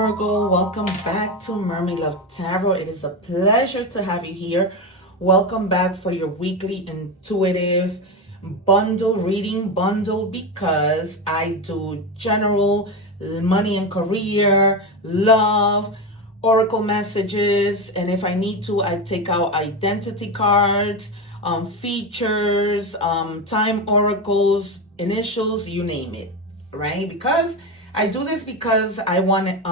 Virgo, welcome back to Mermaid Love Tarot. It is a pleasure to have you here. Welcome back for your weekly intuitive reading bundle, because I do general money and career, love, oracle messages, and if I need to, I take out identity cards, features, time oracles, initials, you name it, right? Because I do this because I want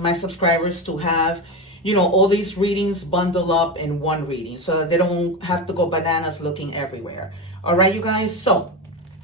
my subscribers to have, all these readings bundle up in one reading so that they don't have to go bananas looking everywhere. All right, you guys. So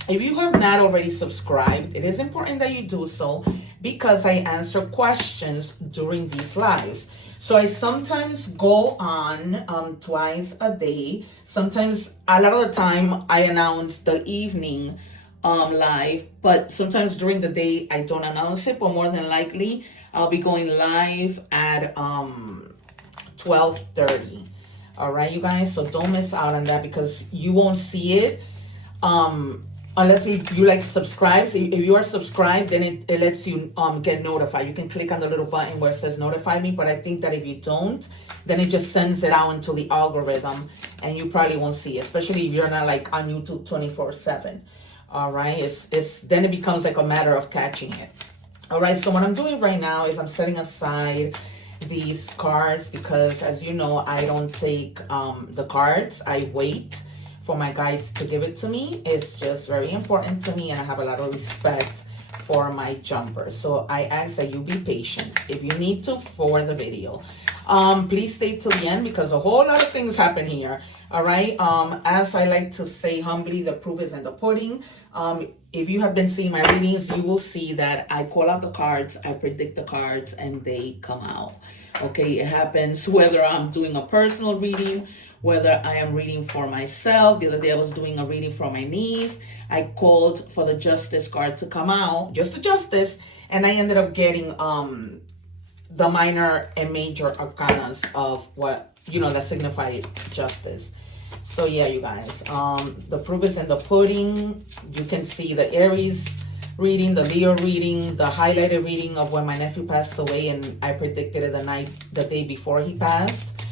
if you have not already subscribed, it is important that you do so because I answer questions during these lives. So I sometimes go on twice a day. Sometimes, a lot of the time, I announce the evening live, but sometimes during the day I don't announce it, but more than likely I'll be going live at 12:30. All right, you guys, so don't miss out on that because you won't see it unless you like subscribe. So if you are subscribed, then it lets you get notified. You can click on the little button where it says notify me, but I think that if you don't, then it just sends it out into the algorithm and you probably won't see it, especially if you're not like on YouTube 24/7. All right, it's then it becomes like a matter of catching it. All right, so what I'm doing right now is I'm setting aside these cards because, as you know, I don't take the cards. I wait for my guides to give it to me. It's just very important to me, and I have a lot of respect for my jumpers. So I ask that you be patient if you need to for the video. Please stay till the end because a whole lot of things happen here. All right. As I like to say humbly, the proof is in the pudding. If you have been seeing my readings, you will see that I call out the cards, I predict the cards, and they come out. Okay, it happens whether I'm doing a personal reading, whether I am reading for myself. The other day I was doing a reading for my niece. I called for the Justice card to come out, just the Justice, and I ended up getting the minor and major arcanas of what, that signifies justice. So yeah, you guys, the proof is in the pudding. You can see the Aries reading, the Leo reading, the highlighted reading of when my nephew passed away, and I predicted it the day before he passed.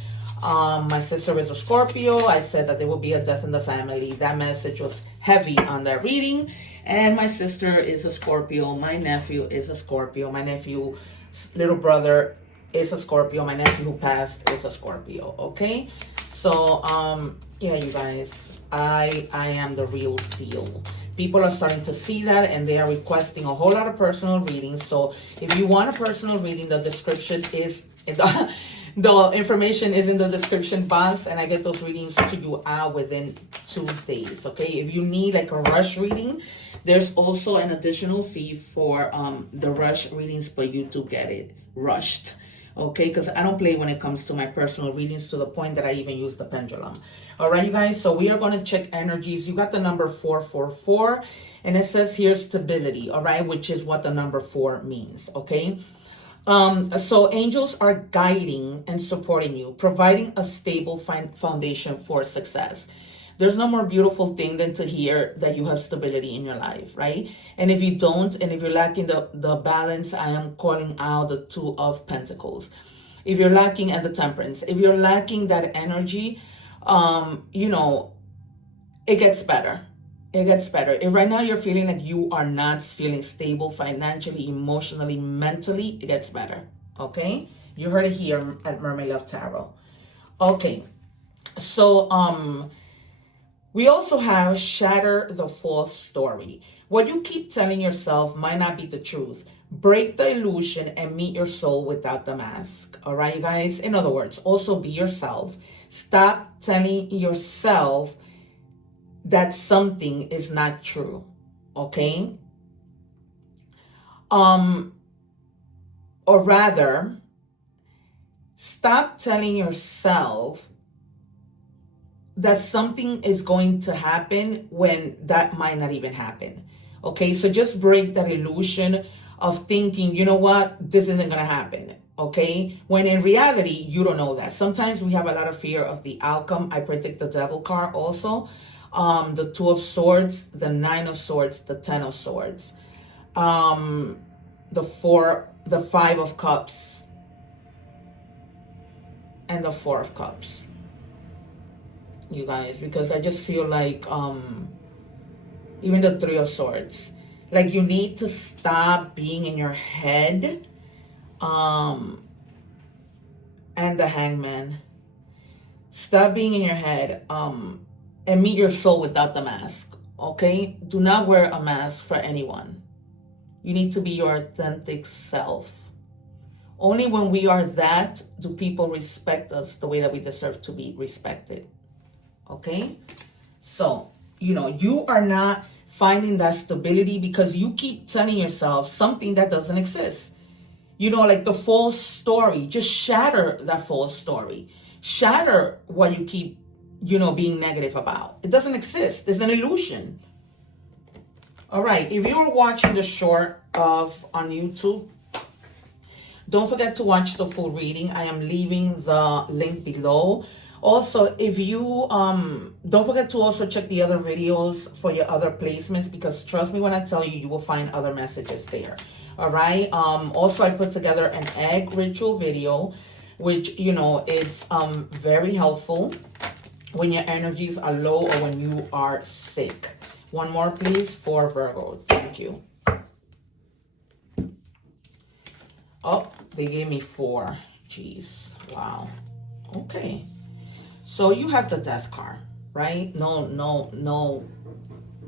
My sister is a Scorpio. I said that there will be a death in the family. That message was heavy on that reading. And my sister is a Scorpio. My nephew is a Scorpio. My nephew's little brother is a Scorpio. My nephew who passed is a Scorpio. Okay, so yeah, you guys, I am the real deal. People are starting to see that, and they are requesting a whole lot of personal readings. So if you want a personal reading, the description is the information is in the description box, and I get those readings to you out within 2 days. Okay, if you need like a rush reading, there's also an additional fee for the rush readings, but you do get it rushed. Okay, because I don't play when it comes to my personal readings, to the point that I even use the pendulum. All right, you guys, so we are going to check energies. You got the number 444, and it says here stability, all right, which is what the number 4 means, okay? So angels are guiding and supporting you, providing a stable foundation for success. There's no more beautiful thing than to hear that you have stability in your life, right? And if you don't, and if you're lacking the balance, I am calling out the 2 of Pentacles. If you're lacking, and the Temperance, if you're lacking that energy, it gets better. It gets better. If right now you're feeling like you are not feeling stable financially, emotionally, mentally, it gets better, okay? You heard it here at Mermaid Love Tarot. Okay, so, we also have shatter the false story. What you keep telling yourself might not be the truth. Break the illusion and meet your soul without the mask. All right, you guys? In other words, also be yourself. Stop telling yourself that something is not true. Okay? Or rather, stop telling yourself that something is going to happen when that might not even happen. Okay, so just break that illusion of thinking, you know what, this isn't going to happen. Okay, when in reality, you don't know that. Sometimes we have a lot of fear of the outcome. I predict the Devil card also. The 2 of Swords, the 9 of Swords, the 10 of Swords. The 4 the Five of Cups and the Four of Cups, you guys, because I just feel like even the Three of Swords, like you need to stop being in your head, and the Hangman. Stop being in your head, and meet your soul without the mask. Okay, do not wear a mask for anyone. You need to be your authentic self. Only when we are that do people respect us the way that we deserve to be respected. Okay? So, you are not finding that stability because you keep telling yourself something that doesn't exist. Like the false story. Just shatter that false story. Shatter what you keep, being negative about. It doesn't exist. It's an illusion. All right. If you're watching the short on YouTube, don't forget to watch the full reading. I am leaving the link below. Also, if you don't forget to also check the other videos for your other placements, because trust me when I tell you, you will find other messages there. All right. Also, I put together an egg ritual video, which, it's very helpful when your energies are low or when you are sick. One more, please, for Virgo. Thank you. Oh, they gave me 4. Jeez. Wow. Okay. So you have the Death card, right? No.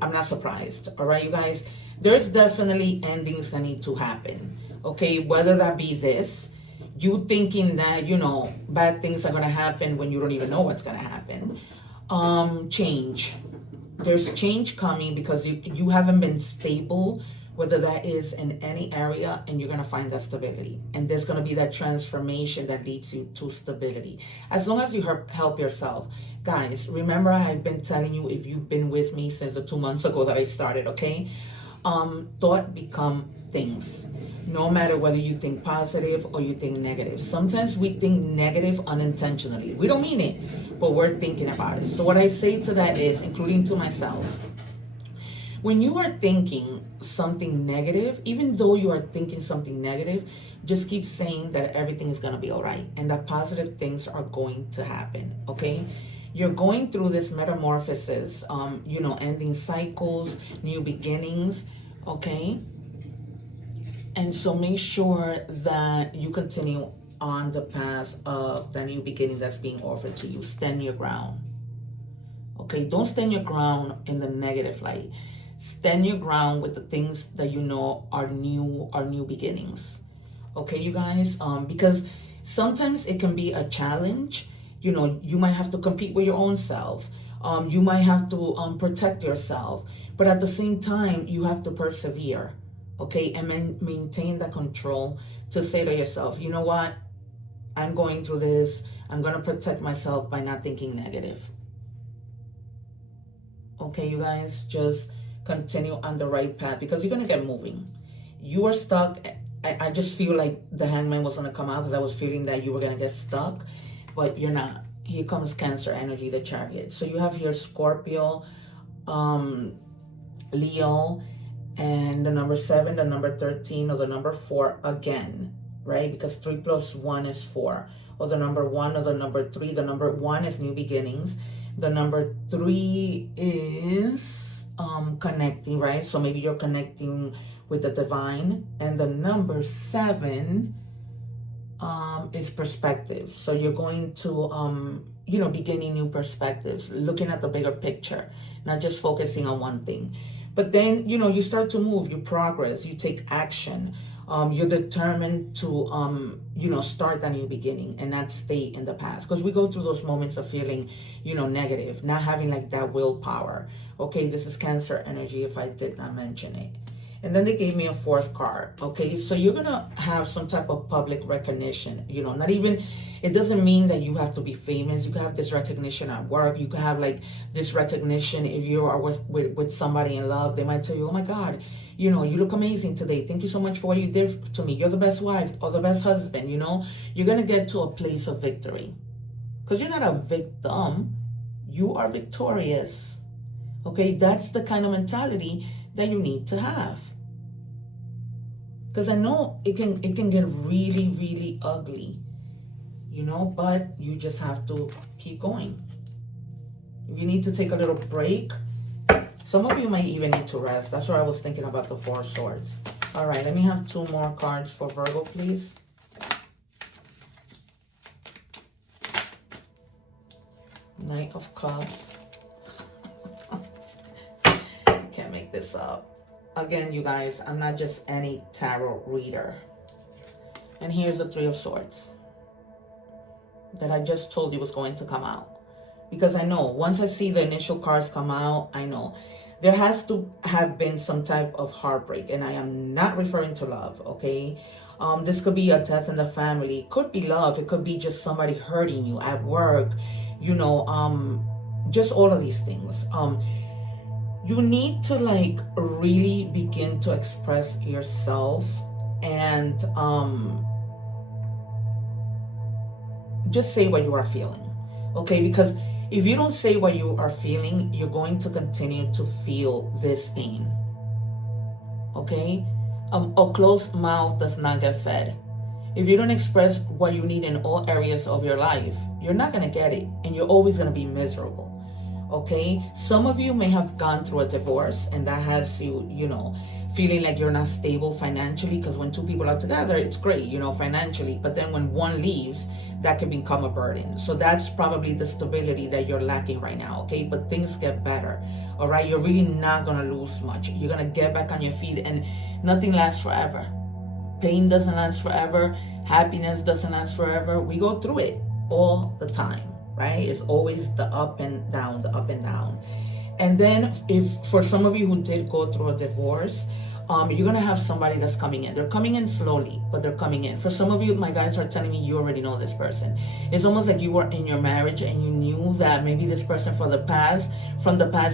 I'm not surprised. All right, you guys. There's definitely endings that need to happen. Okay, whether that be this, you thinking that, bad things are going to happen when you don't even know what's going to happen. Change. There's change coming because you haven't been stable, whether that is in any area, and you're going to find that stability. And there's going to be that transformation that leads you to stability. As long as you help yourself. Guys, remember I've been telling you, if you've been with me since the 2 months ago that I started, okay? Thought become things. No matter whether you think positive or you think negative. Sometimes we think negative unintentionally. We don't mean it, but we're thinking about it. So what I say to that is, including to myself, when you are thinking something negative, even though you are thinking something negative, just keep saying that everything is going to be all right and that positive things are going to happen, okay? You're going through this metamorphosis, ending cycles, new beginnings, okay? And so make sure that you continue on the path of the new beginning that's being offered to you. Stand your ground. Okay, don't stand your ground in the negative light. Stand your ground with the things that you know are new beginnings. Okay, you guys? Because sometimes it can be a challenge. You might have to compete with your own self. You might have to protect yourself. But at the same time, you have to persevere. Okay, and maintain the control to say to yourself, you know what? I'm going through this. I'm going to protect myself by not thinking negative. Okay, you guys, just continue on the right path because you're going to get moving. You are stuck. I just feel like the Hangman was going to come out because I was feeling that you were going to get stuck, but you're not. Here comes Cancer energy, the Chariot. So you have here Scorpio, Leo, and the number 7, the number 13, or the number 4 again, right? Because 3 plus 1 is 4. Or the number 1 or the number 3. The number 1 is new beginnings. The number 3 is connecting, right? So maybe you're connecting with the divine. And the number 7 is perspective. So you're going to, be gaining new perspectives, looking at the bigger picture, not just focusing on one thing. But then, you start to move, you progress, you take action. You're determined to, start a new beginning and not stay in the past. Because we go through those moments of feeling, negative, not having like that willpower. Okay, this is Cancer energy if I did not mention it. And then they gave me a 4th card. Okay, so you're going to have some type of public recognition. Not even, it doesn't mean that you have to be famous. You can have this recognition at work. You can have like this recognition if you are with somebody in love. They might tell you, oh my God, you look amazing today. Thank you so much for what you did to me. You're the best wife or the best husband, You're going to get to a place of victory. Because you're not a victim. You are victorious. Okay, that's the kind of mentality that you need to have. Because I know it can get really, really ugly, you know, but you just have to keep going. If you need to take a little break, some of you might even need to rest. That's what I was thinking about the Four of Swords. All right, let me have 2 more cards for Virgo, please. Knight of Cups. Can't make this up. Again, you guys, I'm not just any tarot reader. And here's the 3 of Swords that I just told you was going to come out. Because I know, once I see the initial cards come out, I know. There has to have been some type of heartbreak. And I am not referring to love, okay? This could be a death in the family. It could be love. It could be just somebody hurting you at work. You know, just all of these things. You need to like really begin to express yourself and just say what you are feeling, okay? Because if you don't say what you are feeling, you're going to continue to feel this pain, okay? A closed mouth does not get fed. If you don't express what you need in all areas of your life, you're not going to get it, and you're always going to be miserable. Okay, some of you may have gone through a divorce, and that has you, you know, feeling like you're not stable financially, because when 2 people are together, it's great, you know, financially. But then when one leaves, that can become a burden. So that's probably the stability that you're lacking right now, okay? But things get better, all right? You're really not going to lose much. You're going to get back on your feet, and nothing lasts forever. Pain doesn't last forever. Happiness doesn't last forever. We go through it all the time. Right? It's always the up and down, the up and down. And then if for some of you who did go through a divorce, you're going to have somebody that's coming in. They're coming in slowly, but they're coming in. For some of you, my guys are telling me you already know this person. It's almost like you were in your marriage and you knew that maybe this person from the past,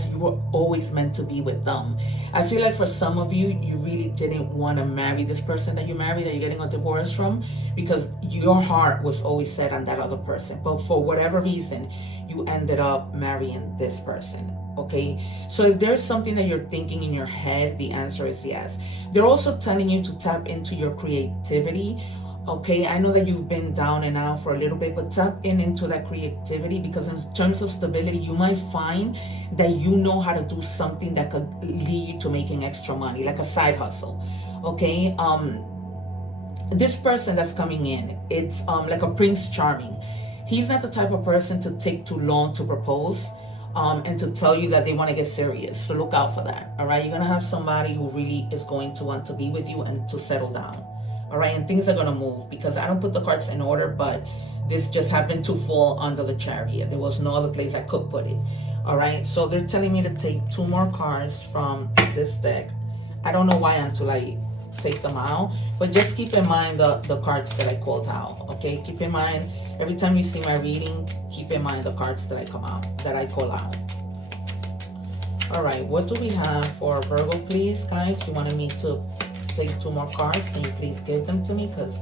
you were always meant to be with them. I feel like for some of you, you really didn't want to marry this person that you married, that you're getting a divorce from, because your heart was always set on that other person. But for whatever reason, you ended up marrying this person. Okay, so if there's something that you're thinking in your head, the answer is yes. They're also telling you to tap into your creativity. Okay, I know that you've been down and out for a little bit, but tap into that creativity, because in terms of stability, you might find that you know how to do something that could lead you to making extra money, like a side hustle. Okay, this person that's coming in, it's like a Prince Charming. He's not the type of person to take too long to propose. And to tell you that they want to get serious. So look out for that. All right. You're going to have somebody who really is going to want to be with you and to settle down. All right. And things are going to move, because I don't put the cards in order, but this just happened to fall under the Chariot. There was no other place I could put it. All right. So they're telling me to take 2 more cards from this deck. I don't know why until I take them out, but just keep in mind the cards that I called out. Okay. Keep in mind, every time you see my reading, keep in mind the cards that I call out. All right, what do we have for Virgo, please, guys? You wanted me to take 2 more cards. Can you please give them to me? Because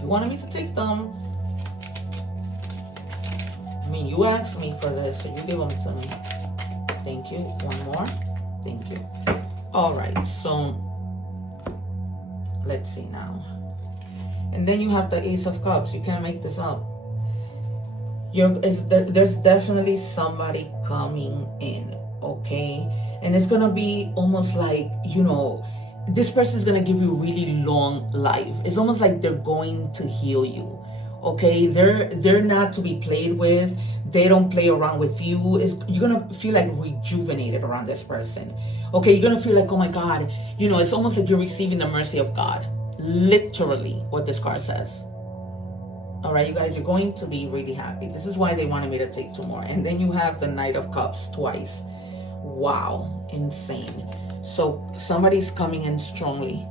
you wanted me to take them. I mean, you asked me for this, so you give them to me. Thank you. 1 more. Thank you. All right, so let's see now. And then you have the Ace of Cups. You can't make this up. There's definitely somebody coming in, okay? And it's gonna be almost like, you know, this person is gonna give you really long life. It's almost like they're going to heal you, okay? They're not to be played with. They don't play around with you. You're gonna feel like rejuvenated around this person, okay? You're gonna feel like, oh my God, you know, it's almost like you're receiving the mercy of God. Literally what this card says. All right, you guys, you're going to be really happy. This is why they wanted me to take 2 more. And then you have the Knight of Cups twice. Wow, insane. So somebody's coming in strongly,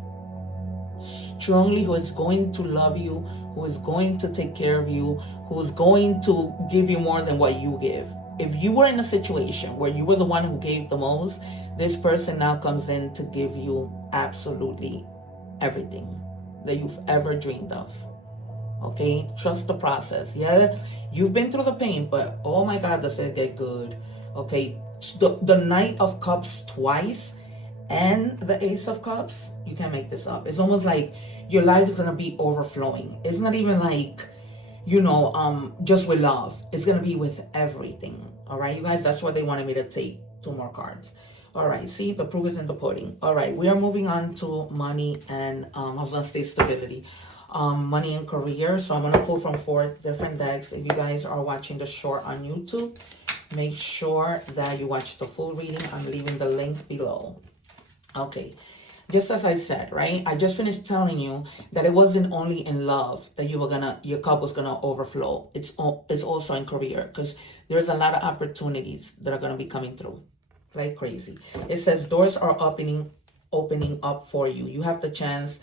who is going to love you, who is going to take care of you, who is going to give you more than what you give. If you were in a situation where you were the one who gave the most, this person now comes in to give you absolutely everything that you've ever dreamed of. Okay, trust the process. Yeah, you've been through the pain, but oh my God, does it get good. Okay, the Knight of Cups twice, and the Ace of Cups, you can't make this up. It's almost like your life is gonna be overflowing. It's not even like, you know, just with love. It's gonna be with everything. All right, you guys, that's what they wanted me to take. 2 more cards. All right, see, the proof is in the pudding. All right, we are moving on to money and I was gonna say stability. Money and career. So I'm gonna pull from 4 different decks. If you guys are watching the short on YouTube, make sure that you watch the full reading. I'm leaving the link below. Okay, just as I said, right? I just finished telling you that it wasn't only in love that your cup was gonna overflow. It's also in career, because there's a lot of opportunities that are gonna be coming through like crazy. It says doors are opening up for you. You have the chance.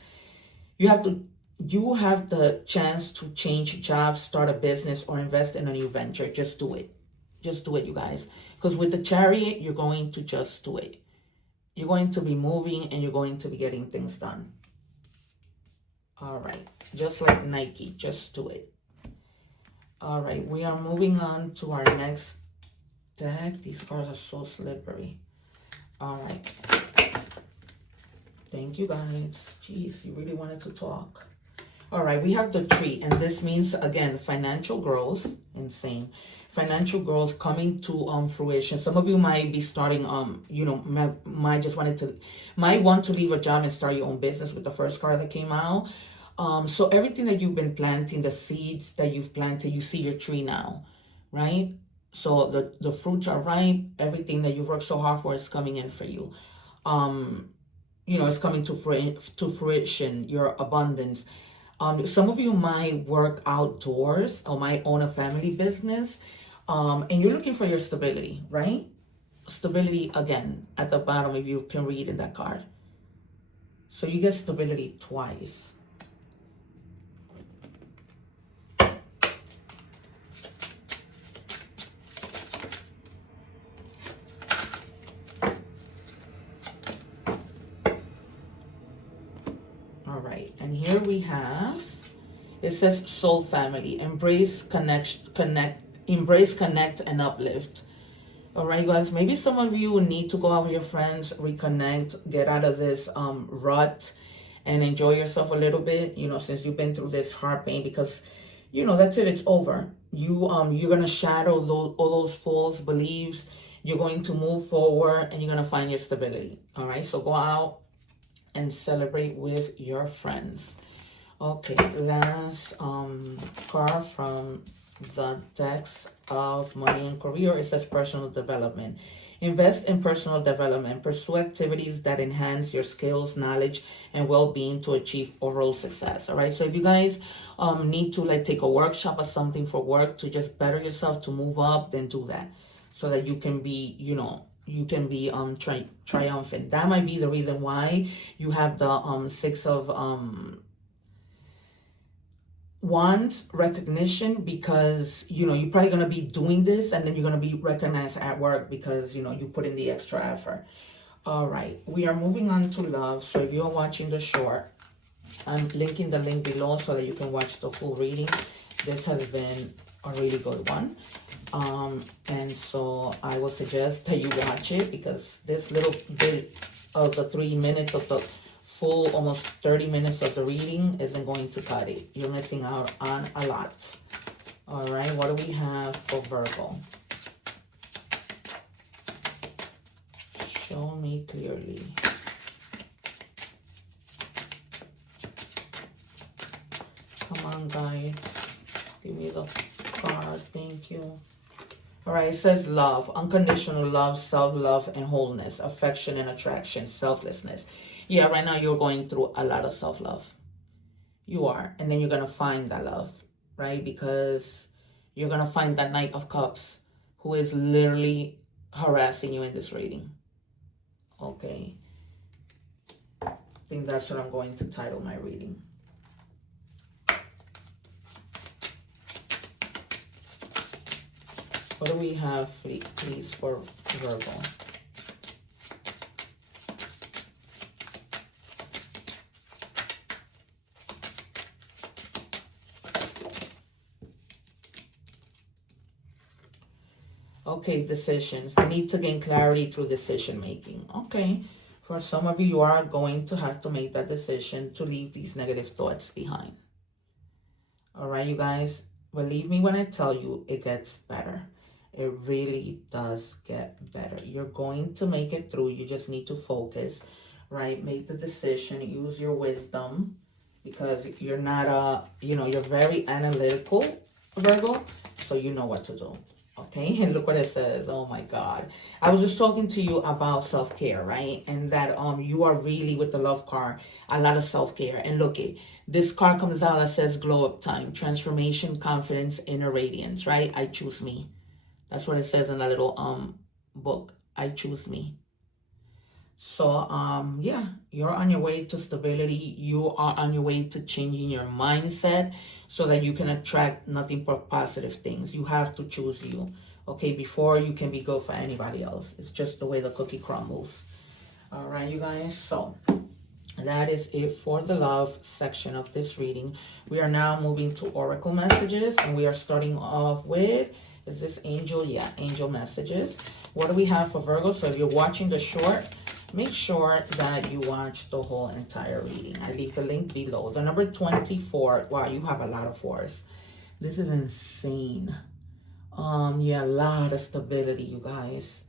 You have the chance to change jobs, start a business, or invest in a new venture. Just do it. Just do it, you guys. Because with the Chariot, you're going to just do it. You're going to be moving and you're going to be getting things done. All right. Just like Nike, just do it. All right. We are moving on to our next deck. These cards are so slippery. All right. Thank you, guys. Jeez, you really wanted to talk. All right. We have the Tree. And this means, again, financial growth. Insane. Financial growth coming to fruition. Some of you might be starting, you know, might want to leave a job and start your own business with the first card that came out. So everything that you've been planting, the seeds that you've planted, you see your tree now, right? So the fruits are ripe. Everything that you've worked so hard for is coming in for you. You know, it's coming to fruition, your abundance. Some of you might work outdoors or might own a family business. And you're looking for your stability, right? Stability, again, at the bottom, if you can read in that card. So you get stability twice. All right, and here we have, it says soul family, embrace, connect, and uplift. All right, guys, maybe some of you need to go out with your friends, reconnect, get out of this rut and enjoy yourself a little bit, you know, since you've been through this heart pain, because, you know, that's it, it's over. You're going to shadow all those false beliefs. You're going to move forward and you're going to find your stability. All right, so go out and celebrate with your friends. Okay, last card from the decks of money and career. It says personal development. Invest in personal development. Pursue activities that enhance your skills, knowledge, and well-being to achieve overall success. All right, so if you guys need to like take a workshop or something for work to just better yourself, to move up, then do that, so that you can be, you know, you can be triumphant. That might be the reason why you have the 6 of Wands, recognition, because, you know, you're probably going to be doing this and then you're going to be recognized at work because, you know, you put in the extra effort. All right, we are moving on to love. So if you're watching the short, I'm linking the link below so that you can watch the full reading. This has been a really good one. And so I will suggest that you watch it, because this little bit of the 3 minutes of the full almost 30 minutes of the reading isn't going to cut it. You're missing out on a lot. All right, what do we have for Virgo? Show me clearly. Come on, guys. Give me the card. Thank you. All right, it says love, unconditional love, self-love, and wholeness, affection and attraction, selflessness. Yeah, right now you're going through a lot of self-love. You are. And then you're going to find that love, right? Because you're going to find that Knight of Cups who is literally harassing you in this reading. Okay. I think that's what I'm going to title my reading. What do we have, please, for Virgo? Okay, decisions. The need to gain clarity through decision making. Okay. For some of you, you are going to have to make that decision to leave these negative thoughts behind. All right, you guys, believe me when I tell you it gets better. It really does get better. You're going to make it through. You just need to focus, right? Make the decision, use your wisdom, because you're not, you're very analytical, Virgo, so you know what to do. Okay, and look what it says. Oh my God. I was just talking to you about self-care, right? And that you are really, with the love card, a lot of self-care. And look, this card comes out that says glow up time, transformation, confidence, inner radiance, right? I choose me. That's what it says in that little book. I choose me. So yeah, you're on your way to stability. You are on your way to changing your mindset so that you can attract nothing but positive things. You have to choose you, okay, before you can be good for anybody else. It's just the way the cookie crumbles. All right, you guys. So that is it for the love section of this reading. We are now moving to oracle messages, and we are starting off with, is this angel? Yeah, angel messages. What do we have for Virgo? So if you're watching the short, make sure that you watch the whole entire reading. I leave the link below. The number 24. Wow, you have a lot of fours. This is insane. Yeah, a lot of stability, you guys.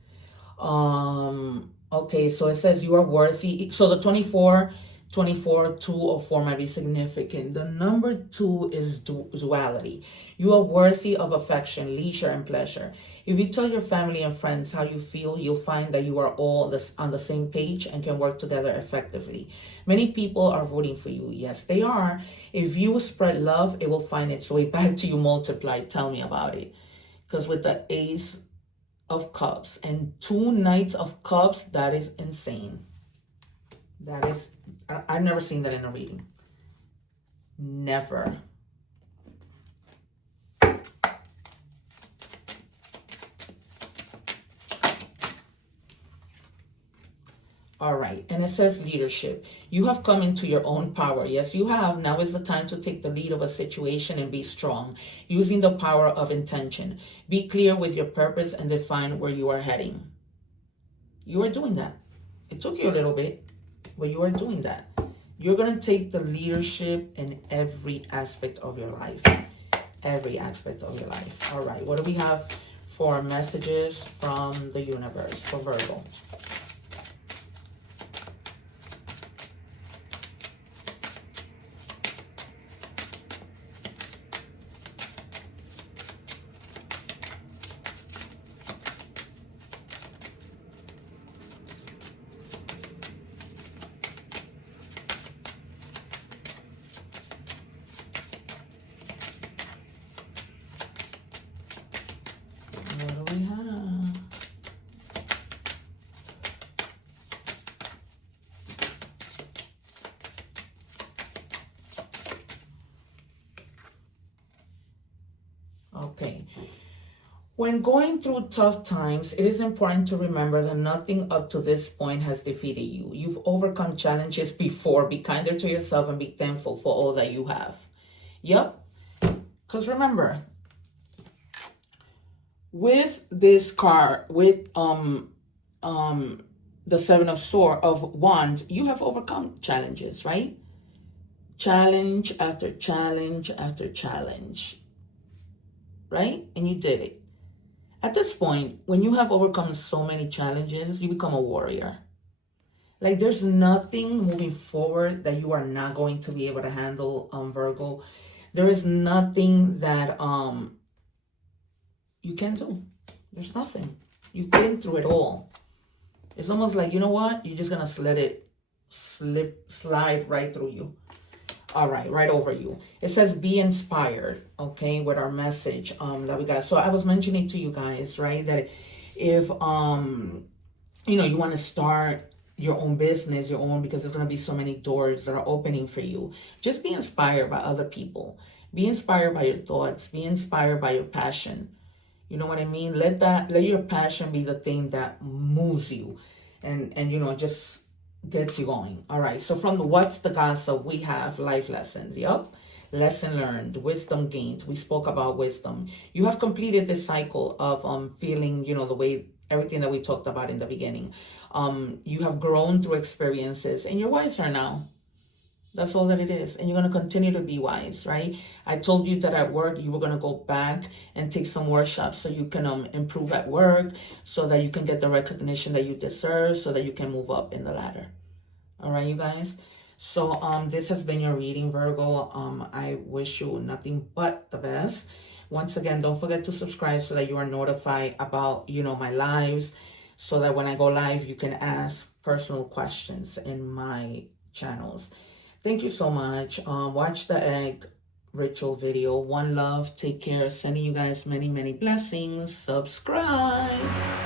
Okay, so it says you are worthy. So the 24, 2 or 4 might be significant. The number 2 is duality. You are worthy of affection, leisure, and pleasure. If you tell your family and friends how you feel, you'll find that you are all on the same page and can work together effectively. Many people are rooting for you. Yes, they are. If you spread love, it will find its way back to you multiplied. Tell me about it. Because with the Ace of Cups and 2 Knights of Cups, that is insane. That is, I've never seen that in a reading. Never. All right, and it says leadership. You have come into your own power. Yes, you have. Now is the time to take the lead of a situation and be strong, using the power of intention. Be clear with your purpose and define where you are heading. You are doing that. It took you a little bit, but you are doing that. You're going to take the leadership in every aspect of your life. Every aspect of your life. All right, what do we have for messages from the universe for Virgo? What do we have? Okay. When going through tough times, it is important to remember that nothing up to this point has defeated you. You've overcome challenges before. Be kinder to yourself and be thankful for all that you have. Yep. Because remember, with this card, with the 7 of Wands, you have overcome challenges, right? Challenge after challenge after challenge, right? And you did it. At this point, when you have overcome so many challenges, you become a warrior. Like, there's nothing moving forward that you are not going to be able to handle, Virgo. There is nothing that you can do. There's nothing. You've been through it all. It's almost like, you know what? You're just going to let it slide right through you. All right, right over you. It says be inspired, okay, with our message that we got. So I was mentioning to you guys, right, that if, you want to start your own business, because there's going to be so many doors that are opening for you. Just be inspired by other people. Be inspired by your thoughts. Be inspired by your passion. You know what I mean? Let your passion be the thing that moves you and just gets you going. All right. So from the What's the Gossip, we have life lessons. Yep. Lesson learned, wisdom gained. We spoke about wisdom. You have completed this cycle of feeling, the way everything that we talked about in the beginning. You have grown through experiences and you're wiser now. That's all that it is. And you're going to continue to be wise, right? I told you that at work, you were going to go back and take some workshops so you can improve at work, so that you can get the recognition that you deserve, so that you can move up in the ladder. All right, you guys? So this has been your reading, Virgo. I wish you nothing but the best. Once again, don't forget to subscribe so that you are notified about, my lives, so that when I go live, you can ask personal questions in my channels. Thank you so much. Watch the egg ritual video. One love. Take care. Sending you guys many, many blessings. Subscribe.